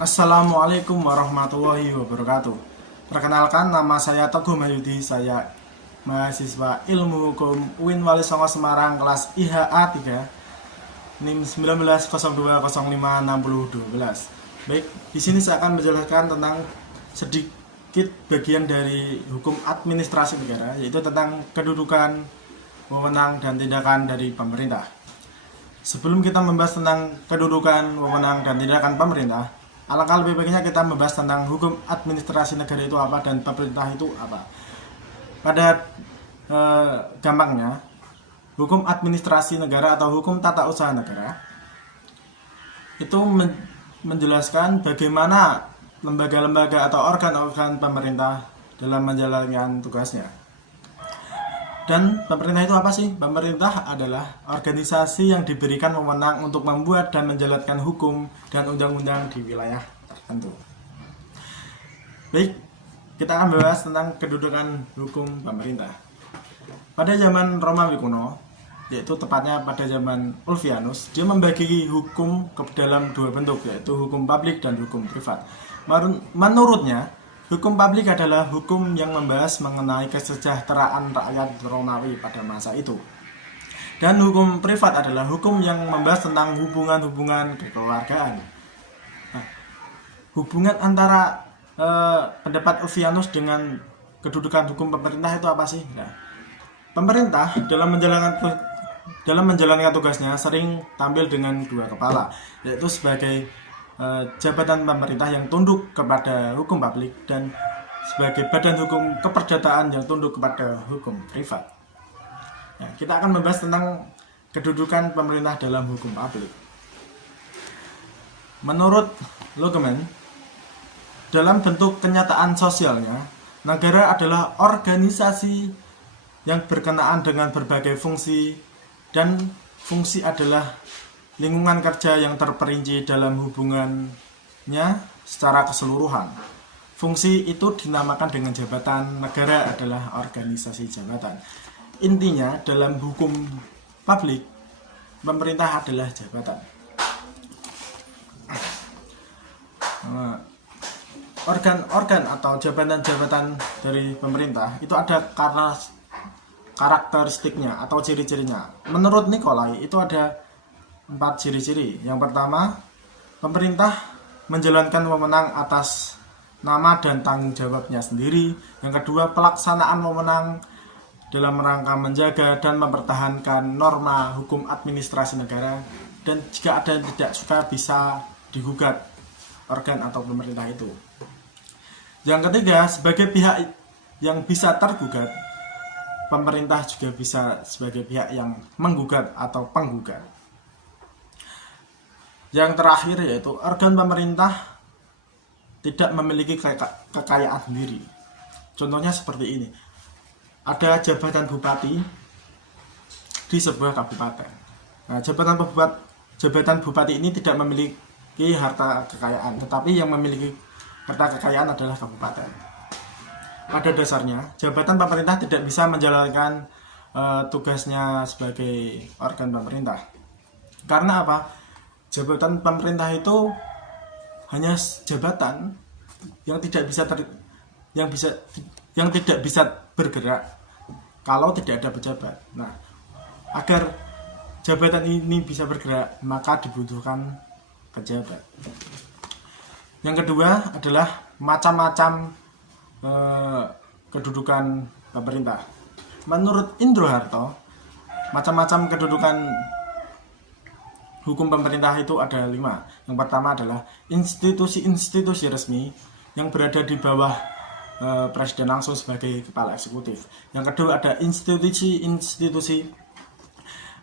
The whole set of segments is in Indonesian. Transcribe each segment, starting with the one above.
Assalamualaikum warahmatullahi wabarakatuh. Perkenalkan, nama saya Teguh Mahyudi. Saya mahasiswa Ilmu Hukum UIN Wali Songo Semarang kelas IHA 3 NIM 1902056012. Baik, di sini saya akan menjelaskan tentang sedikit bagian dari hukum administrasi negara, yaitu tentang kedudukan, wewenang, dan tindakan dari pemerintah. Sebelum kita membahas tentang kedudukan, wewenang, dan tindakan pemerintah, alangkah lebih baiknya kita membahas tentang hukum administrasi negara itu apa dan pemerintah itu apa. Pada gampangnya, hukum administrasi negara atau hukum tata usaha negara itu menjelaskan bagaimana lembaga-lembaga atau organ-organ pemerintah dalam menjalankan tugasnya. Dan pemerintah itu apa sih? Pemerintah adalah organisasi yang diberikan wewenang untuk membuat dan menjalankan hukum dan undang-undang di wilayah tertentu. Baik, kita akan membahas tentang kedudukan hukum pemerintah. Pada zaman Romawi kuno, yaitu tepatnya pada zaman Ulfianus, dia membagi hukum ke dalam dua bentuk, yaitu hukum publik dan hukum privat. Menurutnya, hukum publik adalah hukum yang membahas mengenai kesejahteraan rakyat Romawi pada masa itu. Dan hukum privat adalah hukum yang membahas tentang hubungan-hubungan kekeluargaan. Nah, hubungan antara pendapat Ulfianus dengan kedudukan hukum pemerintah itu apa sih? Nah, pemerintah dalam menjalankan tugasnya sering tampil dengan dua kepala, yaitu sebagai jabatan pemerintah yang tunduk kepada hukum publik dan sebagai badan hukum keperdataan yang tunduk kepada hukum privat. Ya, kita akan membahas tentang kedudukan pemerintah dalam hukum publik. Menurut Luhmann, dalam bentuk kenyataan sosialnya, negara adalah organisasi yang berkenaan dengan berbagai fungsi, dan fungsi adalah lingkungan kerja yang terperinci dalam hubungannya secara keseluruhan. Fungsi itu dinamakan dengan jabatan. Negara adalah organisasi jabatan. Intinya dalam hukum publik, pemerintah adalah jabatan. Organ-organ atau jabatan-jabatan dari pemerintah itu ada karena karakteristiknya atau ciri-cirinya. Menurut Nikolai itu ada 4 ciri-ciri. Yang pertama, pemerintah menjalankan wewenang atas nama dan tanggung jawabnya sendiri. Yang kedua, pelaksanaan wewenang dalam rangka menjaga dan mempertahankan norma hukum administrasi negara, dan jika ada yang tidak suka bisa digugat organ atau pemerintah itu. Yang ketiga, sebagai pihak yang bisa tergugat, pemerintah juga bisa sebagai pihak yang menggugat atau penggugat. Yang terakhir yaitu organ pemerintah tidak memiliki kekayaan sendiri. Contohnya seperti ini. Ada jabatan bupati di sebuah kabupaten. Nah, jabatan bupati ini tidak memiliki harta kekayaan, tetapi yang memiliki harta kekayaan adalah kabupaten. Pada dasarnya, jabatan pemerintah tidak bisa menjalankan tugasnya sebagai organ pemerintah. Karena apa? Jabatan pemerintah itu hanya jabatan yang tidak bisa bergerak kalau tidak ada pejabat. Nah, agar jabatan ini bisa bergerak, maka dibutuhkan pejabat. Yang kedua adalah macam-macam kedudukan pemerintah. Menurut Indro Harto, macam-macam kedudukan hukum pemerintah itu ada 5. Yang pertama adalah institusi-institusi resmi yang berada di bawah presiden langsung sebagai kepala eksekutif. Yang kedua ada institusi-institusi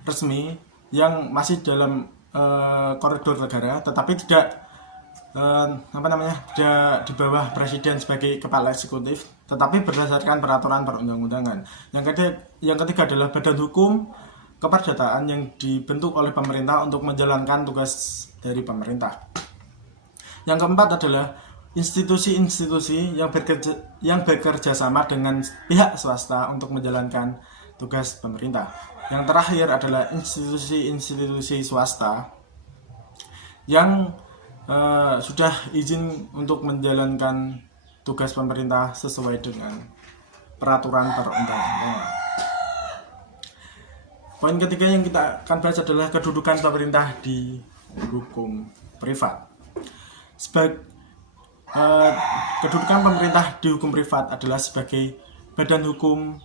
resmi yang masih dalam koridor negara, tetapi tidak di bawah presiden sebagai kepala eksekutif, tetapi berdasarkan peraturan perundang-undangan. Yang ketiga adalah badan hukum keperdataan yang dibentuk oleh pemerintah untuk menjalankan tugas dari pemerintah. Yang keempat adalah institusi-institusi yang bekerja sama dengan pihak swasta untuk menjalankan tugas pemerintah. Yang terakhir adalah institusi-institusi swasta yang sudah izin untuk menjalankan tugas pemerintah sesuai dengan peraturan perundang-undangan. Poin ketiga yang kita akan bahas adalah kedudukan pemerintah di hukum privat. Kedudukan pemerintah di hukum privat adalah sebagai badan hukum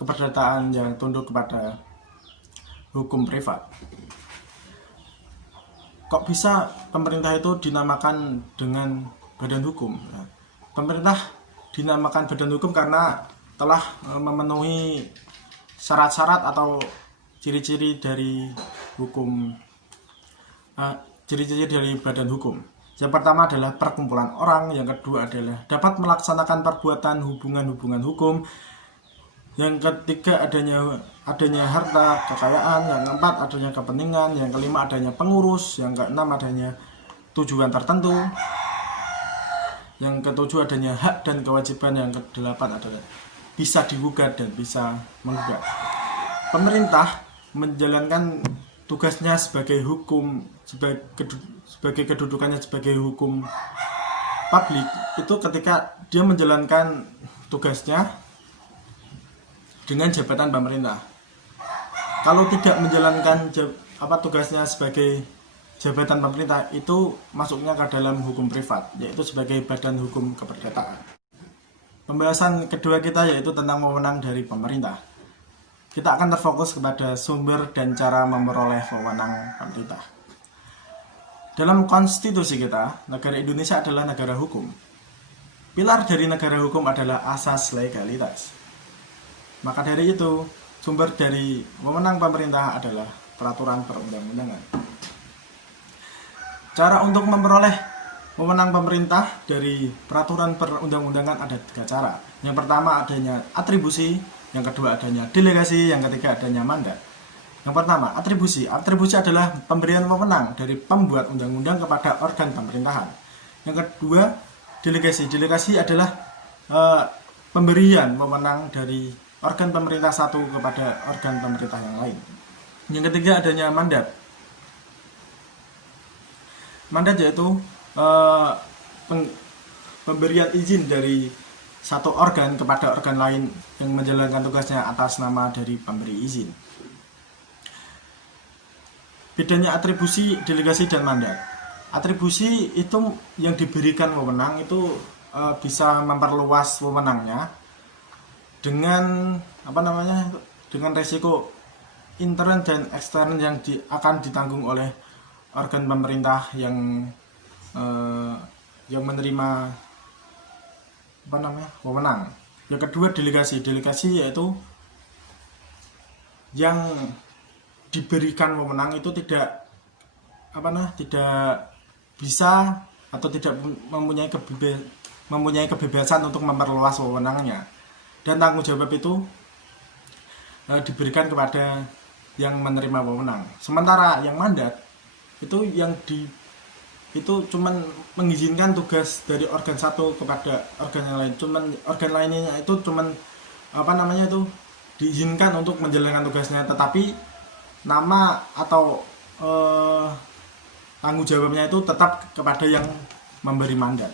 keperdataan yang tunduk kepada hukum privat. Kok bisa pemerintah itu dinamakan dengan badan hukum? Pemerintah dinamakan badan hukum karena telah memenuhi syarat-syarat atau ciri-ciri dari hukum, ciri-ciri dari badan hukum. Yang pertama adalah perkumpulan orang, yang kedua adalah dapat melaksanakan perbuatan hubungan-hubungan hukum, yang ketiga adanya harta kekayaan, yang keempat adanya kepentingan, yang kelima adanya pengurus, yang keenam adanya tujuan tertentu, yang ketujuh adanya hak dan kewajiban, yang kedelapan adalah bisa digugat dan bisa menggugat. Pemerintah menjalankan tugasnya sebagai hukum, sebagai kedudukannya sebagai hukum publik itu ketika dia menjalankan tugasnya dengan jabatan pemerintah. Kalau tidak menjalankan tugasnya sebagai jabatan pemerintah, itu masuknya ke dalam hukum privat, yaitu sebagai badan hukum keperdataan. Pembahasan kedua kita yaitu tentang wewenang dari pemerintah. Kita akan terfokus kepada sumber dan cara memperoleh wewenang pemerintah. Dalam konstitusi kita, negara Indonesia adalah negara hukum. Pilar dari negara hukum adalah asas legalitas. Maka dari itu, sumber dari wewenang pemerintah adalah peraturan perundang-undangan. Cara untuk memperoleh wewenang pemerintah dari peraturan perundang-undangan ada 3 cara. Yang pertama adanya atribusi, yang kedua adanya delegasi, yang ketiga adanya mandat. Yang pertama, atribusi. Atribusi adalah pemberian wewenang dari pembuat undang-undang kepada organ pemerintahan. Yang kedua, delegasi. Delegasi adalah pemberian wewenang dari organ pemerintah satu kepada organ pemerintah yang lain. Yang ketiga adanya mandat. Mandat yaitu pemberian izin dari satu organ kepada organ lain yang menjalankan tugasnya atas nama dari pemberi izin. Bedanya atribusi, delegasi, dan mandat. Atribusi itu yang diberikan wewenang itu bisa memperluas wewenangnya dengan dengan resiko intern dan ekstern yang akan ditanggung oleh organ pemerintah yang menerima wewenang. Yang kedua delegasi. Delegasi yaitu yang diberikan wewenang itu tidak bisa atau tidak mempunyai kebebasan untuk memperluas wewenangnya, dan tanggung jawab itu diberikan kepada yang menerima wewenang. Sementara yang mandat itu cuman mengizinkan tugas dari organ satu kepada organ yang lain. Organ lainnya itu diizinkan untuk menjalankan tugasnya, tetapi nama atau tanggung jawabnya itu tetap kepada yang memberi mandat.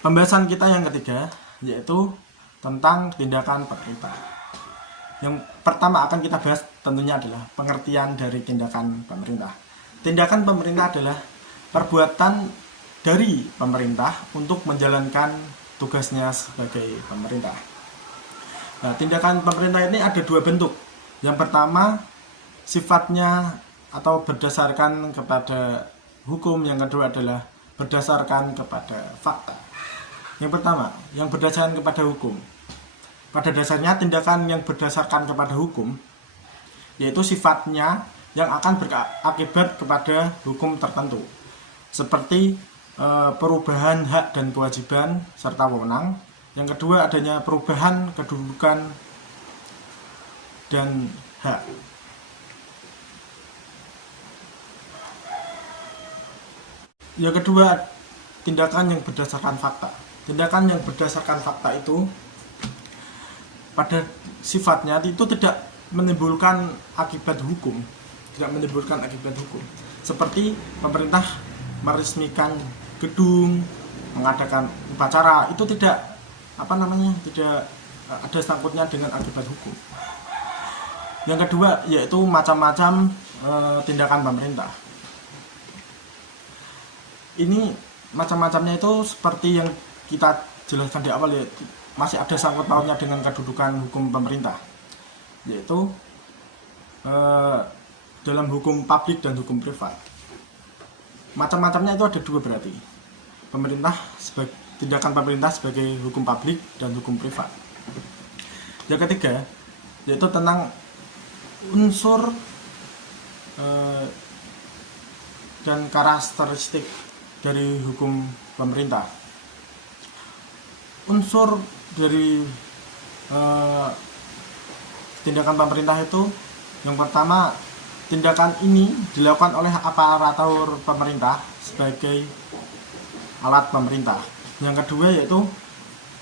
Pembahasan kita yang ketiga yaitu tentang tindakan pemerintah. Yang pertama akan kita bahas tentunya adalah pengertian dari tindakan pemerintah. Tindakan pemerintah adalah perbuatan dari pemerintah untuk menjalankan tugasnya sebagai pemerintah. Nah, tindakan pemerintah ini ada 2 bentuk. Yang pertama sifatnya atau berdasarkan kepada hukum, yang kedua adalah berdasarkan kepada fakta. Yang pertama, yang berdasarkan kepada hukum. Pada dasarnya tindakan yang berdasarkan kepada hukum yaitu sifatnya yang akan berakibat kepada hukum tertentu, seperti perubahan hak dan kewajiban serta wewenang. Yang kedua adanya perubahan kedudukan dan hak. Yang kedua, tindakan yang berdasarkan fakta. Tindakan yang berdasarkan fakta itu pada sifatnya itu tidak menimbulkan akibat hukum, seperti pemerintah meresmikan gedung, mengadakan upacara, itu tidak tidak ada sangkutnya dengan akibat hukum. Yang kedua yaitu macam-macam tindakan pemerintah. Ini macam-macamnya itu seperti yang kita jelaskan di awal, yaitu masih ada sangkut pautnya dengan kedudukan hukum pemerintah, yaitu dalam hukum publik dan hukum privat. Macam-macamnya itu ada dua berarti. Tindakan pemerintah sebagai hukum publik dan hukum privat. Yang ketiga yaitu tentang unsur dan karakteristik dari hukum pemerintah. Unsur dari tindakan pemerintah itu, yang pertama, tindakan ini dilakukan oleh aparatur pemerintah sebagai alat pemerintah. Yang kedua yaitu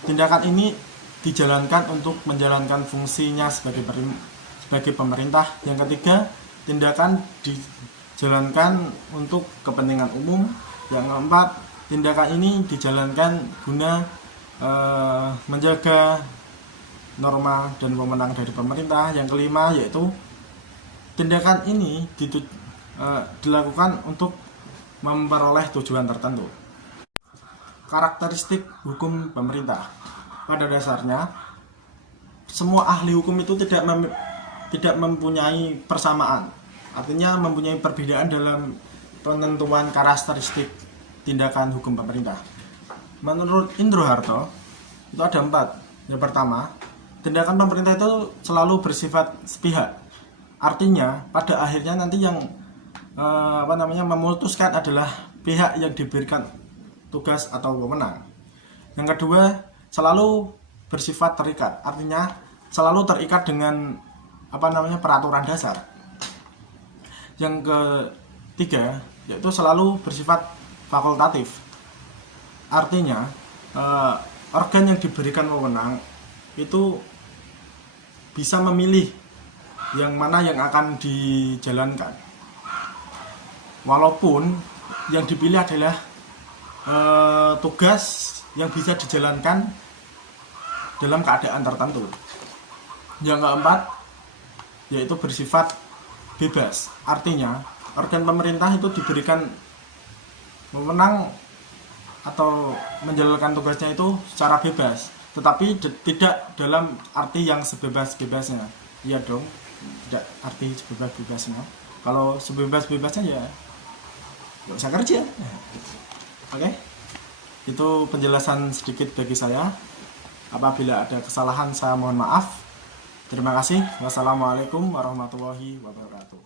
tindakan ini dijalankan untuk menjalankan fungsinya sebagai pemerintah. Yang ketiga, tindakan dijalankan untuk kepentingan umum. Yang keempat, tindakan ini dijalankan guna menjaga norma dan wewenang dari pemerintah. Yang kelima yaitu tindakan ini dilakukan untuk memperoleh tujuan tertentu. Karakteristik hukum pemerintah. Pada dasarnya, semua ahli hukum itu tidak mempunyai persamaan. Artinya mempunyai perbedaan dalam penentuan karakteristik tindakan hukum pemerintah. Menurut Indro Harto, itu ada 4. Yang pertama, tindakan pemerintah itu selalu bersifat sepihak. Artinya, pada akhirnya nanti yang memutuskan adalah pihak yang diberikan tugas atau wewenang. Yang kedua, selalu bersifat terikat. Artinya, selalu terikat dengan peraturan dasar. Yang ketiga, yaitu selalu bersifat fakultatif. Artinya, organ yang diberikan wewenang itu bisa memilih yang mana yang akan dijalankan. Walaupun yang dipilih adalah tugas yang bisa dijalankan dalam keadaan tertentu. Yang keempat yaitu bersifat bebas. Artinya, organ pemerintah itu diberikan wewenang atau menjalankan tugasnya itu secara bebas, tetapi tidak dalam arti yang sebebas-bebasnya. Iya dong, tidak arti sebebas-bebasnya. Kalau sebebas-bebasnya ya nggak usah kerja. Oke, itu penjelasan sedikit bagi saya. Apabila ada kesalahan saya mohon maaf. Terima kasih. Wassalamualaikum warahmatullahi wabarakatuh.